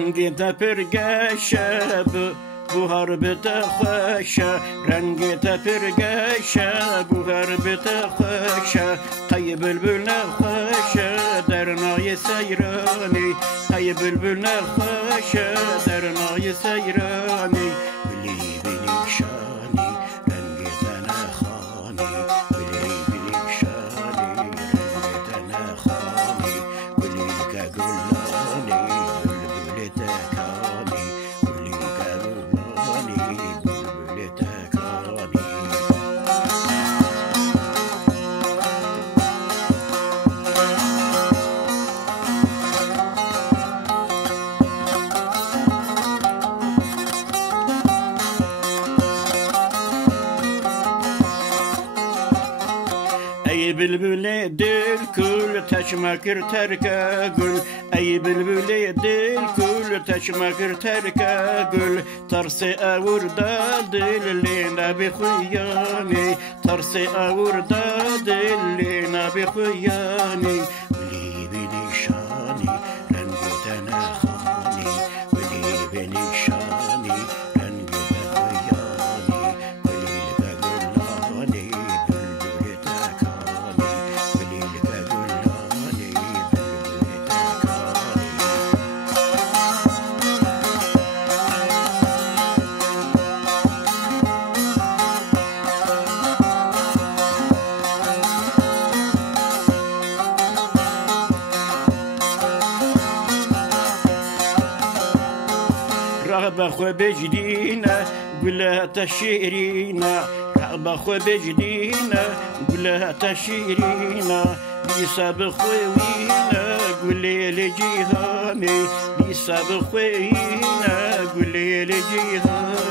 رنگی تپرگشه bu harbete xoşa rengi tepirgeşe bu harbete xoşa Tay bülbülne xoşa dernayı seyrani Tay bülbülne xoşa dernayı seyrani Bili bili şani rengi tene khani Bili bili şani rengi tene khani Bili ke gullani bülbülü tekani Ey bülbüle dil kül teşmekir terke gül Ey bülbüle dil kül teşmekir terke gül Tarsi avurda dilline bi khuyani Tarsi avurda dilline bi khuyani Bili bili şani rengi tene khani Bili bili şani rengi tene khuyani Bili be gullani bülbülü tekani Bili be gullani bülbülü tekani رغبة خو بجدينا قلها تشيرينا رغبة خو بجدينا قلها تشيرينا بيساب خوينا قولي لجيهاني بيساب خوينا قولي لجيهاني